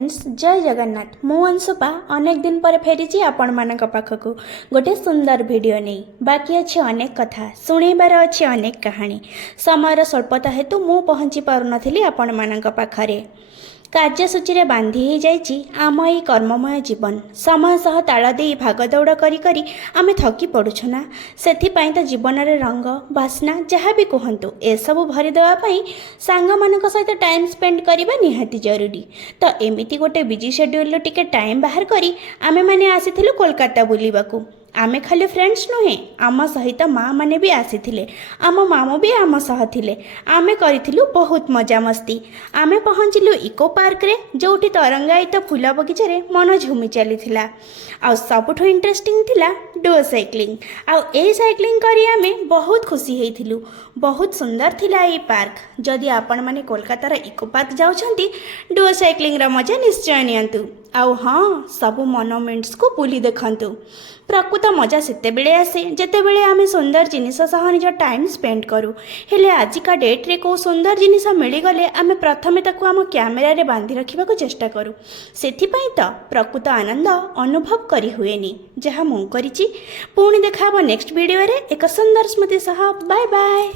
जय जगन्नाथ मु अंशुपा अनेक दिन पर फेरी आपण मानक पाखक गोटे सुंदर वीडियो नहीं बाकी अच्छे अनेक कथा शुणबार अच्छे अनेक कहानी समय स्वल्पता हेतु मु पहुँची पारुनथली आपण मानक पाखरे कार्यसूची रे बांधी हो जाइछि आम ई कर्ममय जीवन समय सह ताल दे भागदौड़ करी करी आमे थकी पड़ुछु ना सेथिपाई तो जीवन रे रंग बास्ना जहाँ भी कहतु एसबू भरीदेवाई सांग मानक सहित टाइम स्पेंड करवा निहाती जरूरी। तो एमिति गोटे बिजी शेड्यूल टिके टाइम बाहर करी आमे माने आसीथिलु कोलकाता बुलिबाकू। आमे खाली फ्रेंड्स नुहे आम सहित माँ मैंने भी आसी आम मामू भी आम सह थिले। आमे करिथिलु बहुत मजा मस्ती। आमे पहुँचलु इको पार्क रे जोठी तरंगायित फूल बगीचा रे मन झुमी चलीथिला। आ सबुठु इंटरेस्टिंग थिला डुओ साइक्लिंग। आ ए साइक्लिंग करी आमे बहुत खुशी हेइथिलु। बहुत सुंदर थिला ए पार्क। जदि आपण माने कोलकातार इको पार्क जाउछंती डुओ साइक्लिंग रा मजा निश्चय नियंतु। आउ हाँ सबु मोनुमेंट्स को बुली देखंतु। प्रकृत मजा सेते बेले आसे जेते बेले आमे सुंदर जिनिस सह निज टाइम स्पेंड करू। हेले आजिका डेट रे को सुंदर जिनिस मिली गले आमे प्रथमे ताकू आम कैमेरा रे बांधी रखिबा को चेष्टा करू। सेथिपई तो प्रकृत आनंद अनुभव करी हुएनी जहाँ मु करिछि। पुणी देखाबो नेक्स्ट वीडियो रे एक सुंदर स्मृति सह। Bye bye.